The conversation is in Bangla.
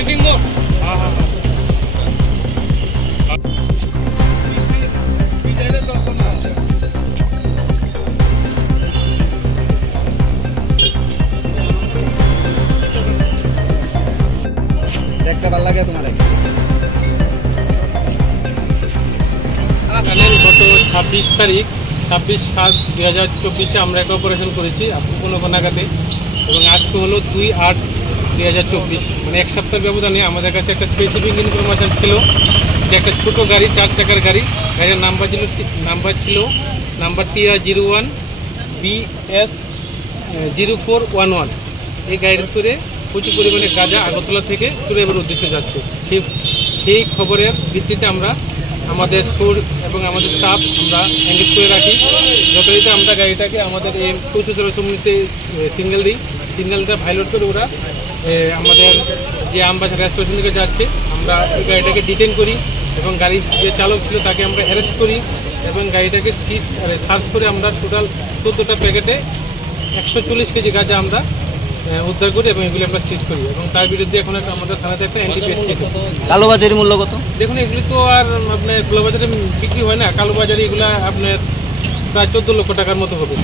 Anything more? हाँ हाँ हाँ। देखते ভালো লাগে তোমার গত 26 তারিখ 26/7/2024 আমরা একটা অপারেশন করেছি আপনগোনাগাতে এবং আজকে হলো 2/8/2024 মানে এক সপ্তাহের ব্যবধানে আমাদের কাছে একটা স্পেসিফিক ইনফরমেশন ছিল যে একটা ছোটো গাড়ি 4 চাকার গাড়ির নাম্বার ছিল নাম্বার TR01 BS 0411 এই গাড়ির করে প্রচুর পরিমাণে গাঁজা আগরতলা থেকে চুরাইবার উদ্দেশ্যে যাচ্ছে সেই খবরের ভিত্তিতে আমরা আমাদের সুর এবং আমাদের স্টাফ আমরা এঙ্গেজ করে রাখি যথারীতি আমরা গাড়িটাকে আমাদের এই পৌঁছে সমিতিতে সিগন্যালটা ভাইলোড করে ওরা আমাদের যে আমবাসা রেস্টুরেশন থেকে যাচ্ছে আমরা এই গাড়িটাকে ডিটেন করি এবং গাড়ির যে চালক ছিল তাকে আমরা অ্যারেস্ট করি এবং গাড়িটাকে সার্চ করে আমরা টোটাল 14টা প্যাকেটে 140 কেজি গাঁজা আমরা উদ্ধার করি এবং এগুলি আমরা সিজ করি এবং তার বিরুদ্ধে এখন আমাদের থানাতে একটা অ্যান্টিপিএস কেস। কালোবাজারি মূল্য কত? দেখুন এগুলি তো আর আপনার খোলাবাজারে বিক্রি হয় না, কালোবাজারি এগুলো আপনার প্রায় 14 লক্ষ টাকার মতো হবে।